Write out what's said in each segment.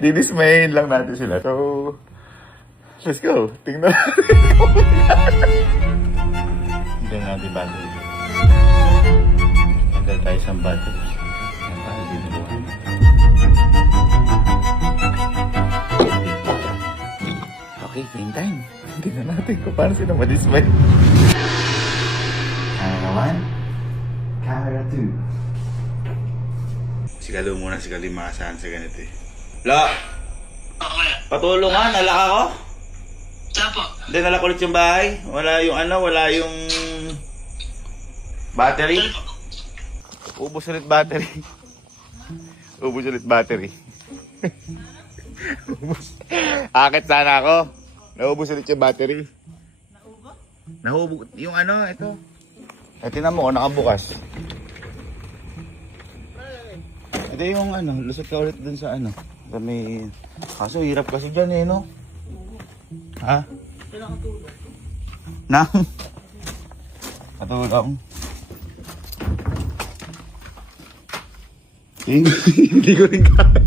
Didismayin lang natin sila. So, let's go. Tingnan natin. Tingnan natin battery. Tanggal tayo sa battery. Yan pa, dinuluhan. Okay, game time. Tingnan natin kung paano sila madismay. Camera 1, Camera 2. Sigalo muna, sigalo yung maasahan sa ganito eh. La! Okay. Patulong nga, nalak ako. Tapo. Hindi, nalak ulit yung bahay. Wala yung ano, wala yung battery. Ubus ulit battery. Ubus ulit battery. Ubus. Akit sana ako. Naubos ulit yung battery. Nahubog? Yung ano, ito. Eh, tinan mo, nakabukas. Ito yung ano, lusot ka ulit dun sa ano. May... Kaso hirap kasi dyan eh, no? Ha? Nang? Katulong. Hindi ko rin kaya.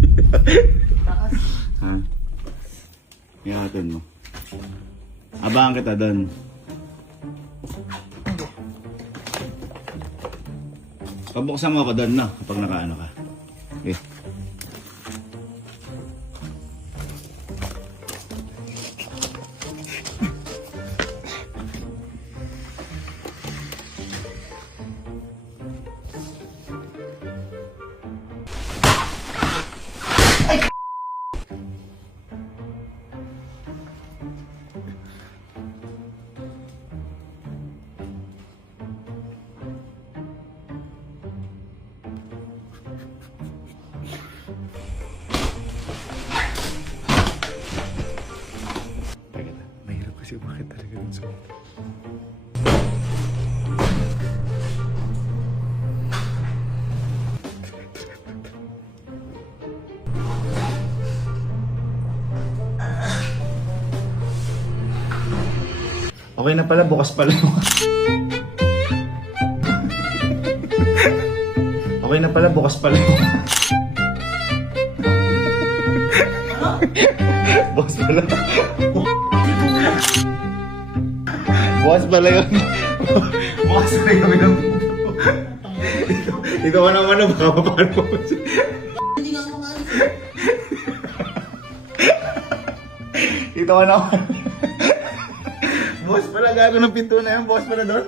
Ha? Ihatin mo. Abangan kita doon. Pabuksan mo ako doon, no? Kapag nakaano ka. Okay. Mahirap kasi umakit talaga dun sa... Okay na pala, bukas pala. Okay na pala, bukas pala. Bukas pala. Bukas pala yun. Bukas pala kami ng pinto. Ito ka naman na baka mapano mo. Hindi nga ako maalis. Ito ka naman. Bukas pala, gago ng pinto na yun. Bukas pala doon.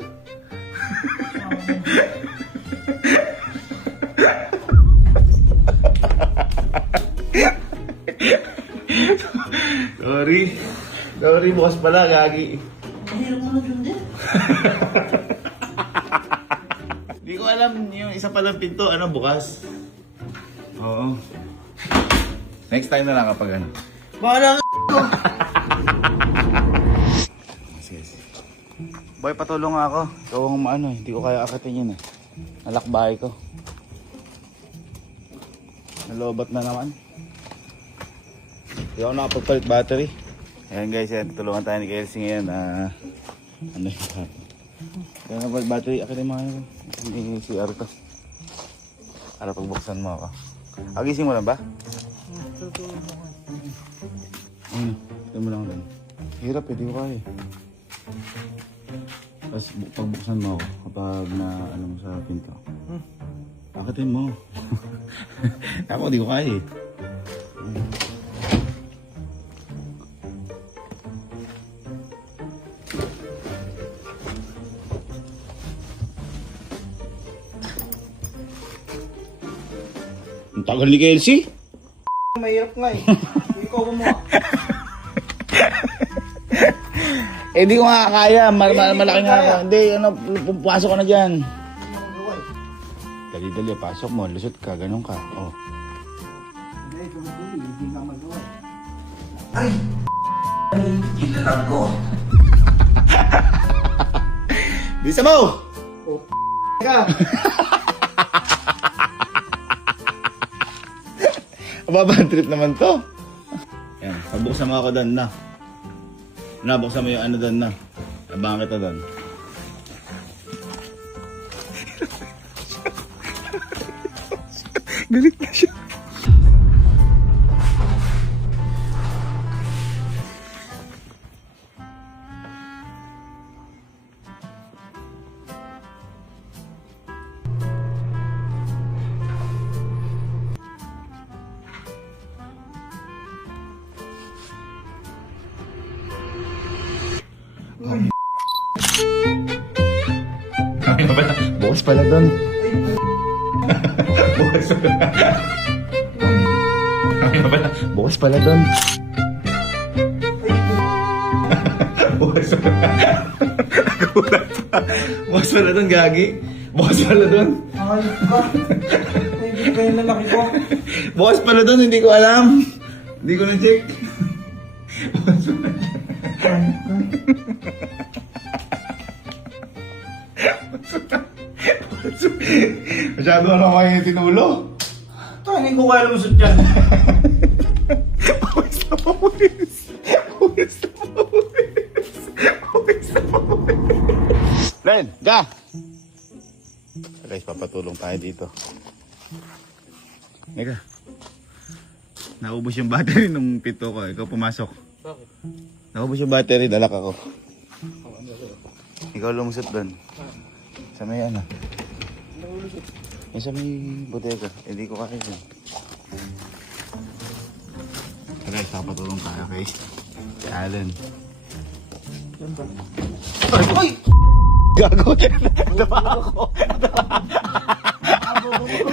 Sorry, bukas pala, gagi. Mahirap mo na din. Hindi ko alam, yung isa palang pinto, ano, bukas. Oo. Next time na lang kapag ano. Bahala ka. Sige. Boy, patulong nga ako. Ikaw ang maano, hindi ko kaya akitin yun eh. Nalakbahay ko. Nalobat na naman. Hindi ako nakapagpalit battery. Ayan guys, yan. Tutulungan tayo ni Kelsey ngayon. Ano yun? Kaya napag battery, akitin mo ngayon. Hindi si Arto. Para pagbuksan mo ako. Agising mo lang ba? Ano? Ito mo lang doon. Hirap eh, di ko kaya. Tapos pagbuksan mo ako kapag na ano mo sa pinto. Akitin mo. Ako, di ko kaya eh. Ang tagal ni Kelsey. Mahirap nga eh. Hindi ko gumawa. Eh di ko nga kaya, malaki nga ako. Hindi, ano, pasok ka na dyan. Dali-dali, pasok mo, lusot ka, ganun ka. Oh. Hindi na magawa. Ay! Ginalag ko. Bisa mo! Oh, ka. Mababang trip naman to. Yan, pabuksan mo ako doon na. Nabuksan mo yung ano doon na. Abangan kita doon. Galit na siya. Bukas pala doon. Bukas pala. Bukas pala doon. Bukas pala. Nagulat pa. Bukas pala doon, gagi. Bukas pala doon. Ayop ka. Naibig ka yung lalaki ko. Bukas pala doon, hindi ko alam. Hindi ko na-check. Ayop ka. Masyado na kayo yung tinulo. Tayo, ko kaya lumusot dyan. Pawis na pawis. Pawis na pawis. Pawis na pawis. Len, ga! Guys, papatulong tayo dito. Mega. Naubos yung battery nung pito ko. Ikaw pumasok. Bakit? Naubos yung battery, dalak ako. Ikaw lumusot doon. Sa may ano? Yung sa may bodega. Hindi ko kaya yun. Guys, papatulong tayo kay Allen. Yan ba? Ay! Gago! Dapa ako!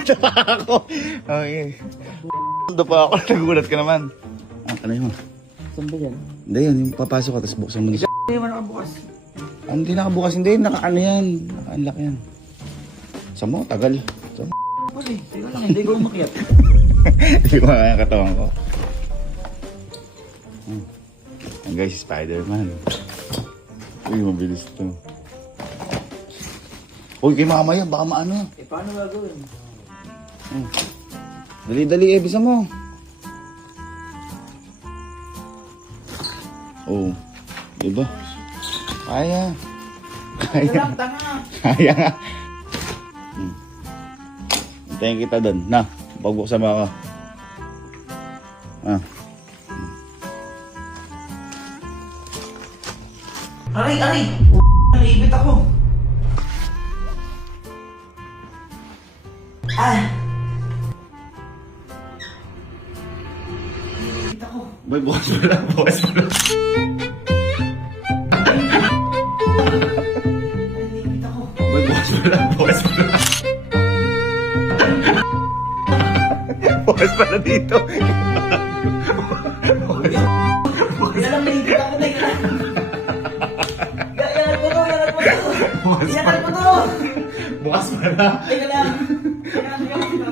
Dapa ako! Okay. Dapa ako. Nagulat ka naman. Ano yun? Saan ba yan? Hindi yan. Yung papasok ka tapos buksan mo na siya. Hindi naman nakabukas. Hindi nakabukas. Hindi. Naka-ano yan. Naka-unlock yan. Sa mo, tagal. Sa mo. Pwede, teka lang, hindi ko umakyat. Hindi ko makakaya katawan ko. Ang guys, Spider-Man. Uy, mabilis to. Uy, kay mama yan. Baka maano. Eh, paano gagawin? Dali-dali, bisa mo. Oh. Diba? Kaya. Kaya Kaya. lang, tanga. Kaya nga. Hintayin kita doon. Na, pagbuksan mo ako. Ah. Aray, aray! Naibit ako. Ah! Naibit ako. Boy, bukas mo lang. Bukas mo lang. Naibit ako. Boy, bukas mo lang. Bukas mo lang. Bukas pala dito. Teka lang, naibit ako. Teka lang. Yanan ko to, yanan ko to. Yanan ko to. Bukas pala. Teka lang. Yanan ko to.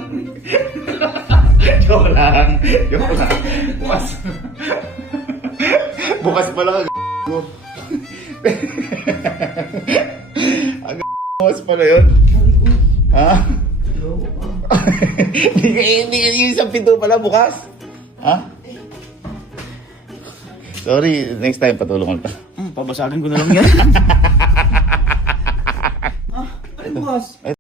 Joke lang. Joke lang. Bukas. Bukas pala ka g***o. Bukas pala yun. Ha? Hindi yung isang pinto pala bukas. Ha? Sorry, next time patulungan pa. Pabasagin ko na lang yan. Ah, ano boss?